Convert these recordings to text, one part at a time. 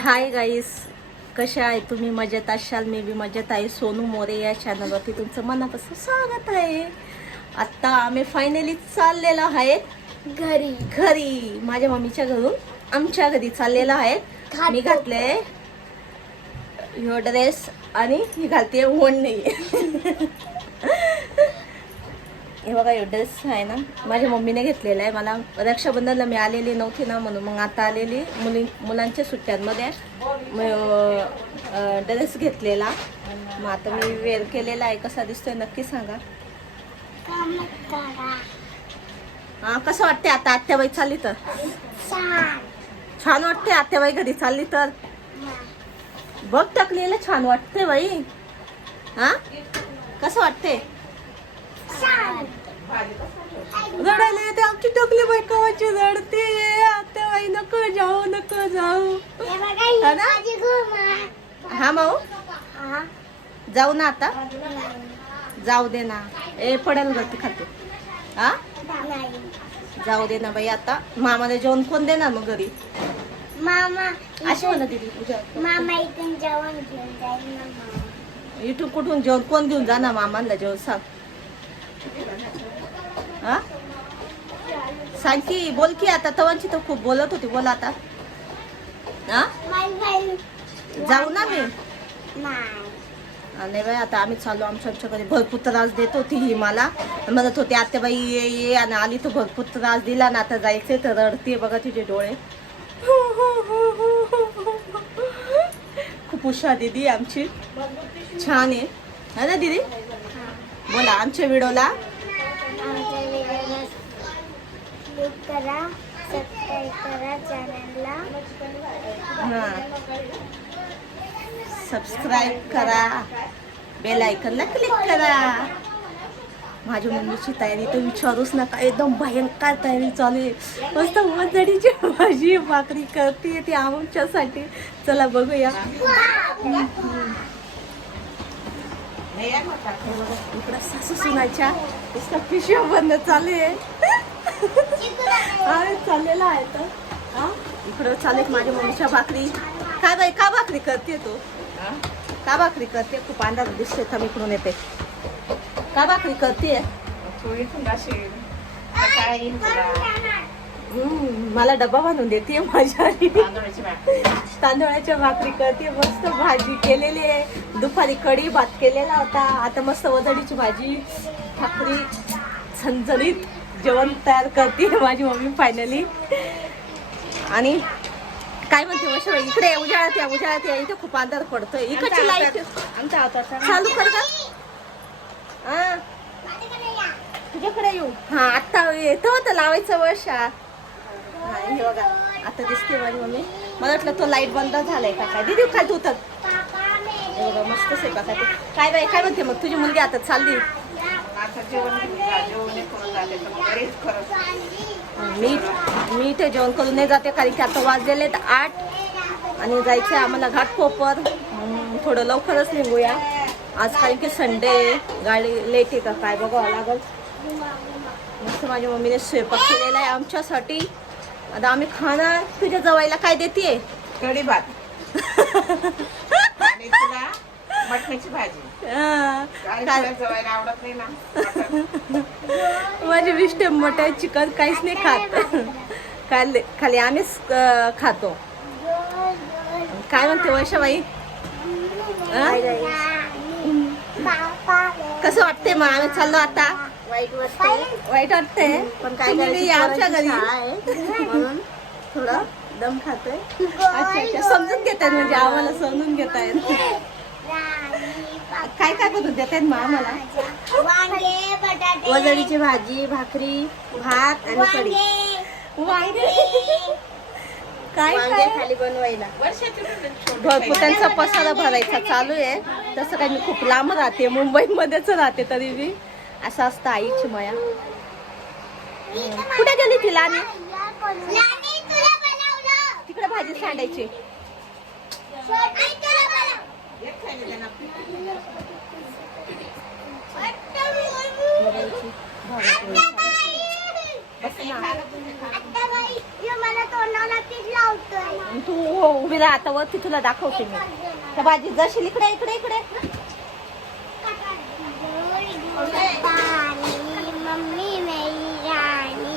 Hi guys कशा आहे? तुम्ही मजेत असाल? मी बी मजेत आहे. सोनू मोरे या चॅनलवरती तुमचं मनापासून स्वागत आहे. आत्ता आम्ही फायनली चाललेलो आहे घरी. घरी. माझ्या मम्मीच्या घरून आमच्या घरी चाललेलो आहे. मी घातले ह्यो ड्रेस आणि ही घालते ओढणी. हे बघा हे ड्रेस आहे ना माझ्या मम्मीने घेतलेला आहे. मला रक्षाबंधनला मी आलेली नव्हती ना म्हणून मग आता आलेली. मुली मुलांच्या सुट्ट्यांमध्ये. ड्रेस घेतलेला. मग आता मी वेअर केलेला आहे. कसा दिसतोय नक्की सांगा. हां हा कसं वाटते आता? आत्याबाई चालली तर? छान वाटते आत्याबाई घरी चालली तर? बघ टाकलेलं छान वाटते बाई. हा? कसं वाटते छान रडायला येते आमची टोकली बाई कवाची रडते. आत्याबाई नको जाऊ नको जाऊ. हे हा ही ना? हा माऊ? जाऊ ना आता. जाऊ दे ना. ए पडेल गती खाते. हा? जाऊ दे ना बाई आता. मामाला जेवण कोण देणार मग घरी? मामा अशी म्हणा तुझ्या मामा इथून जेवण घेऊन जाईल ना मामा. इथून कुठून जेवण? कोण घेऊन जाणार मामाला जेवण सांग. हा? सांग की बोल की आता. तवांची तर खूप बोलत होती. बोल आता. हा? जाऊ ना मी. नाही बाई आता आम्ही चाललो. आमच्या आमच्याकडे भरपूर त्रास देत होती ही मला. म्हणत होती आत्याबाई ये ये. आणि आली तर भरपूर त्रास दिला ना. आता जायचे तर रडते बघा तिचे डोळे. खूप हुशार दीदी आमची. छान आहे. है ना दीदी? बोला आमच्या आमच्या व्हिडिओला क्लिक करा सबस्क्राईब करा चॅनलला हां. सबस्क्राईब करा. बेल आयकनला क्लिक करा. माझ्या मम्मीची तयारी तर विचारूच नका. एकदम भयंकर तयारी चालू आहे. मस्त वजडीची भाजी भाकरी करते ती आमच्यासाठी. चला बघूया. इकडं सासू सुनाच्या पिशव्या बंद चालू आहे. हा, चाललेला आहे तर. हा? इकडं चालेल माझ्या मम्मीच्या भाकरी. काय बाई का भाकरी करते तू? का भाकरी करते? खूप अंदाज दिसते थांब इकडून येते. का भाकरी करते? मला डबा बांधून देते माझ्या. तांदळाच्या भाकरी करते. मस्त भाजी केलेली आहे. दुपारी कढी भात केलेला होता. आता मस्त वजडीची भाजी भाकरी झणझणीत. जेवण तयार करते माझी मम्मी फायनली आणि काय म्हणते वैष्णव इकडे ये, उजाळ्यात या उजाळ्यात या इथे खूप अंधार पडतोय. इकडची लाइट चालू कर का हा. तुझ्याकडे येऊ. हा आता येतो होतं लावायचं वर्ष हा, हे बघा. आता दिसते माझी मम्मी. मला वाटलं तो लाइट बंद झालाय का काय? दिदी काय तू तर हे बघा मस्त आहे. काय बाई काय म्हणते मग? तुझी मुलगी आता चालली. मीठ मीठ जेवण करून नाही जाते कारण की आता वाजलेले आहेत आठ आणि जायचे आम्हाला घाटकोपर. थोडं लवकरच निघूया. आज कारण की संडे. गाडी लेट आहे का काय बघावं लागल. मस्त माझ्या मम्मीने स्वयंपाक केलेला आहे आमच्यासाठी. आता आम्ही खाणार. तुझ्या जवायला काय देते कढी भात मटण्याची भाजी. आणि काय? तुला जेवायला आवडत नाही ना? माझे विष्ट मटन चिकन काहीच नाही खात. खाली खाली आम्हीच अं, खातो. काय म्हणते वर्षाबाई कसं वाटते मग? आम्ही चाललो आता. वाईट वाटते वाईट वाटतंय. पण काय तुम्ही करायचं, आमच्या पोरांची घरी. शाळा आहे. म्हणून थोडं दम खातोय. अच्छा अच्छा. समजून घेत आहेत म्हणजे आम्हाला समजून घेत आहेत काय काय करून देत आहेत मग आम्हाला वांगे बटाटे. वजडीची भाजी भाकरी भात आणि कढी. वांगे. वांगे. काय वांगे काय खाली बनवायला. वर्षाची छोटी भरपूर त्यांचा पसारा भरायचा चालू आहे. तसं काय मी खूप लांब राहते मुंबईमध्येच राहते तरी मी असं असतं आईची माया. कुठे गेली ती लाणी तिकडे भाजी सांडायची. एक ना. तू हो, उभी राहा आता वरती तुला दाखवते मी त्या भाजी जशी इकडे इकडे इकडे मम्मी मेरी राणी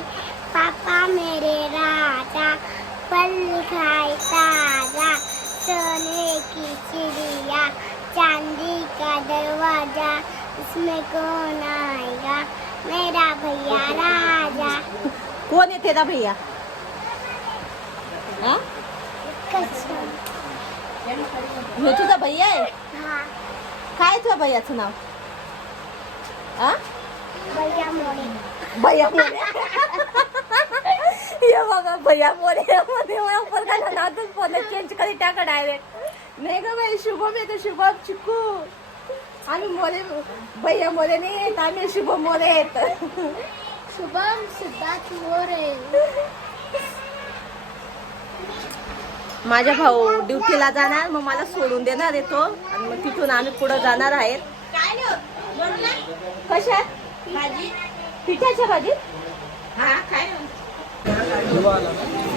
पापा मेरे राजा फल खाई ताजा सोने की चिड़ी चांदी का दरवाजा इसमें कौन आएगा मेरा भैया राजा कोण येते ना भैया हा कसम हे तुझा भैया आहे हाँ काय तुझ्या भैयाचं नाव हा भैया मोरे भैया मोरे हे बघा भैया मोरे मध्ये वापर नातून फोन चेंज करी टाका डायरेक्ट नाही ग बाई शुभम येतो शुभम चिकू. आम्ही मोरे भैया मोरे नाही येत आम्ही शुभम मोरे येत. शुभम सिद्धार्थ मोरे माझा भाऊ ड्युटीला जाणार मग मला सोडून देणार येतो आणि मग तिथून आम्ही पुढे जाणार आहेत. कशात भाजी. पिठाच्या भाजीत हा काय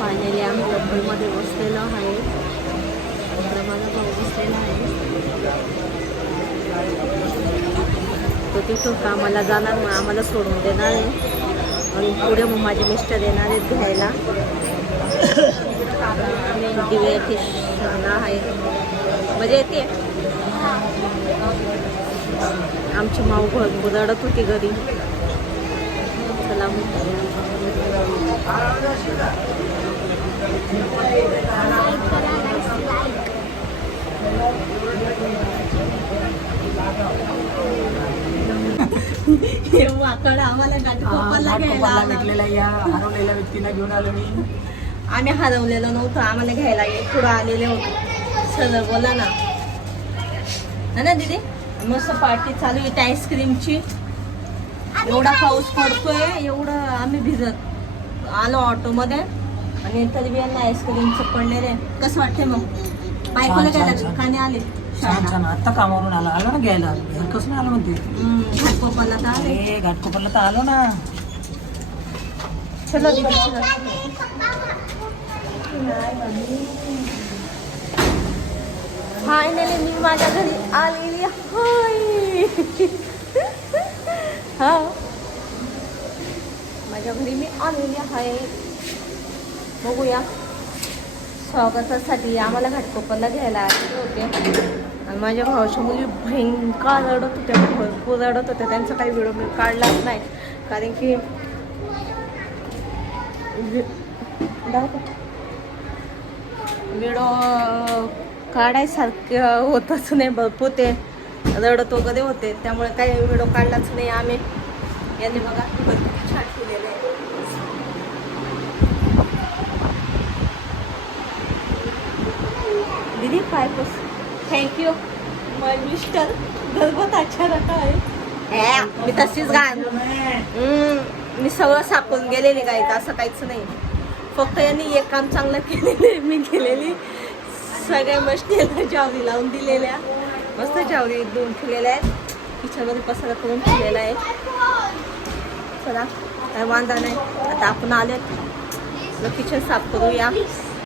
फायनली आम्ही टेम्पलमध्ये बसलेलो आहे. माझा भाऊ बसलेला आहे. तो तिथून कामाला जाणार मग आम्हाला सोडून देणार आहे. आणि पुढे मग माझे मिस्टर येणार आहेत घ्यायला. आम्ही दिव्याची शाळा आहे. मजा येते? आमची माऊ घर रडत होती घरी. चला मग हे वाकड आम्हाला घाटकोपरला घ्यायला आला. भेटलेला या हरवलेल्या व्यक्तीला घेऊन आलो मी. आम्ही हरवलेलो नव्हतो आम्हाला घ्यायला ये- पुढं आलेले होते. सगळं बोला ना. है ना दीदी? मस्त पार्टी चालू आहे आईस्क्रीमची एवढा पाऊस पडतोय एवढं आम्ही भिजत आलो ऑटोमध्ये आणि तरी बी यांना आईस्क्रीमचं पडलेले कसं वाटते मग? बायकोला छान, काय छान, छान. खाणे आले? छान छान. आत्ता कामावरून आला. आलो ना घ्यायला. घर कसं नाही आलं म्हणते. हम्म, घाटकोपरला तर आले. अरे घाटकोपरला तर आलो ना. चलो दीदी चलो फायनली मी माझ्या घरी आलेली होय हा. माझ्या घरी मी आलेली आहे. बघूया. स्वागतासाठी आम्हाला घाटकोपरला घ्यायला आले होते. आणि माझ्या भावाच्या मुली भयंकर रडत होत्या भरपूर रडत होत्या त्यांचा काही व्हिडिओ मी काढलाच नाही. कारण की व्हिडिओ काढायसारखं होतच नाही भरपूर ते रडत वगैरे होते. त्यामुळे काही व्हिडिओ काढलाच नाही आम्ही. यांनी बघा भरपूर छान केलेले आहे थँक्यू माय मिस्टर गर्भत अच्छा आहे. मी तशीच गाण मी सगळं सापून गेलेली गायचं असं काहीच नाही. फक्त यांनी एक काम चांगलं केलेलं मी केलेली. सगळ्या मशनीला जावरी लावून दिलेल्या. मस्त जावरी दोन ठेवलेल्या आहेत. किचनमध्ये पसारा करून ठेवलेला आहे. चला काय वांदा नाही. आता आपण आले किचन साफ करूया.